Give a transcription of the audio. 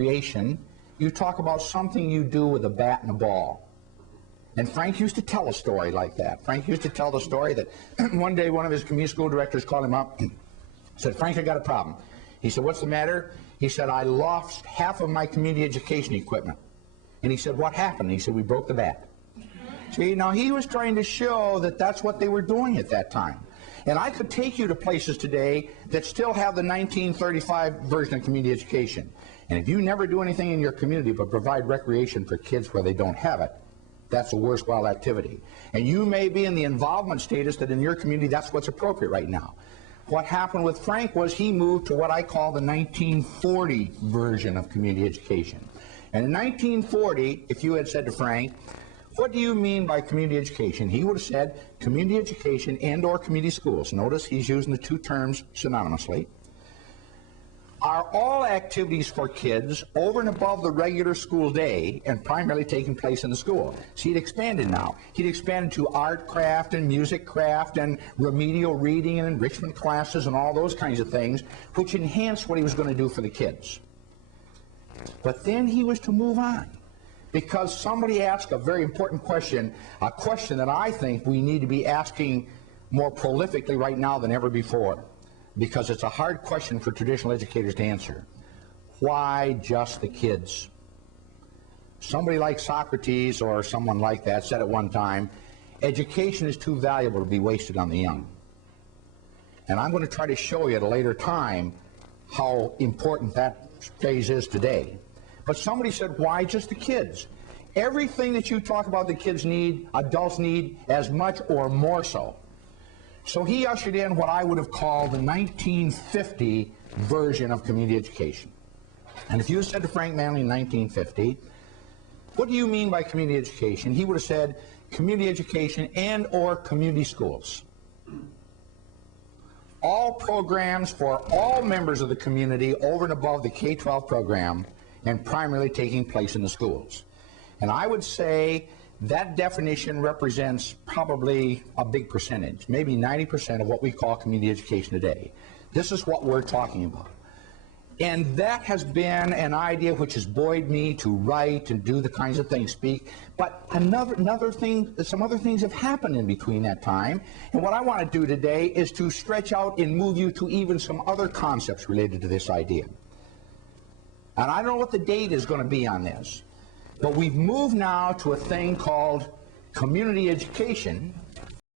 recreation, you talk about something you do with a bat and a ball. And Frank used to tell a story like that. Frank used to tell the story that one day one of his community school directors called him up and said, "Frank, I got a problem." He said, "What's the matter?" He said, "I lost half of my community education equipment." And he said, "What happened?" He said, "We broke the bat." See, now he was trying to show that that's what they were doing at that time. And I could take you to places today that still have the 1935 version of community education. And if you never do anything in your community but provide recreation for kids where they don't have it, that's a worthwhile activity. And you may be in the involvement status that in your community that's what's appropriate right now. What happened with Frank was he moved to what I call the 1940 version of community education. And in 1940, if you had said to Frank, "What do you mean by community education?" he would have said community education and or community schools. Notice he's using the two terms synonymously. Are all activities for kids over and above the regular school day and primarily taking place in the school. See, he'd expanded now. He'd expanded to art craft and music craft and remedial reading and enrichment classes and all those kinds of things, which enhanced what he was going to do for the kids. But then he was to move on, because somebody asked a very important question, a question that I think we need to be asking more prolifically right now than ever before, because it's a hard question for traditional educators to answer. Why just the kids? Somebody like Socrates or someone like that said at one time, education is too valuable to be wasted on the young. And I'm going to try to show you at a later time how important that phrase is today. But somebody said, why just the kids? Everything that you talk about the kids need, adults need as much or more so. So he ushered in what I would have called the 1950 version of community education. And if you said to Frank Manley in 1950, "What do you mean by community education?" he would have said, "Community education and or community schools. All programs for all members of the community over and above the K-12 program and primarily taking place in the schools." And I would say that definition represents probably a big percentage, maybe 90% of what we call community education today. This is what we're talking about. And that has been an idea which has buoyed me to write and do the kinds of things, speak. But another thing, some other things have happened in between that time. And what I want to do today is to stretch out and move you to even some other concepts related to this idea. And I don't know what the date is going to be on this, but we've moved now to a thing called community education,